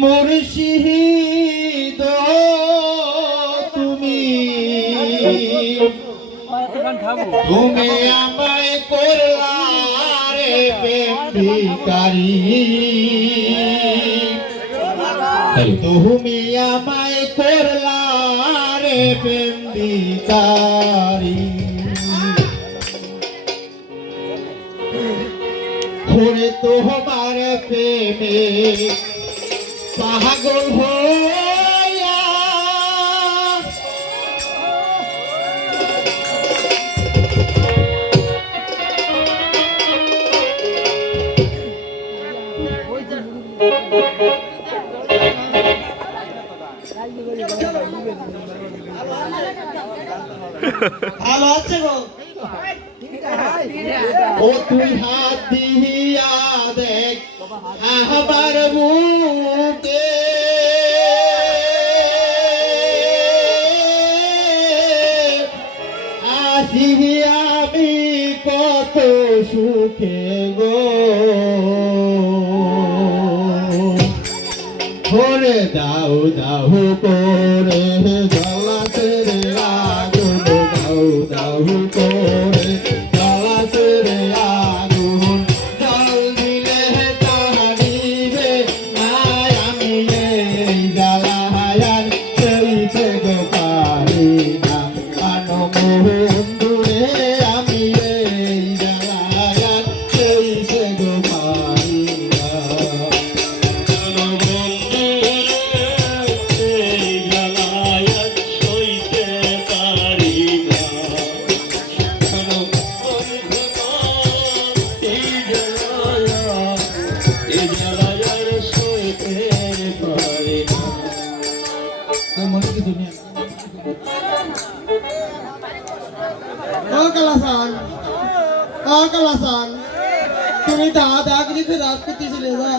মুর্শিদ তুমি তুমি আমায় করলা রে প্রেম ভিখারি তুমি আমায় করলা রে প্রেম ভিখারি ওরে তোমার প্রেমে পাগল হইয়া ভালো আছে গো ও তুই হাত দিয়া দেখ আমার বুকে আসি আমি কত সুখে গো করে দাও দাও করে জলাতের আগুন দাও দাও করে জলাতের আগুন জল দিলে তাহারিবে নাই আমি এই জ্বালায়ার চলতে গো পারি না বন্ধুরে আমি এই জ্বালায়ার চলতে গো পারি না Kalasan, তুমি দাদা গিরি রাত করতেছিলে না?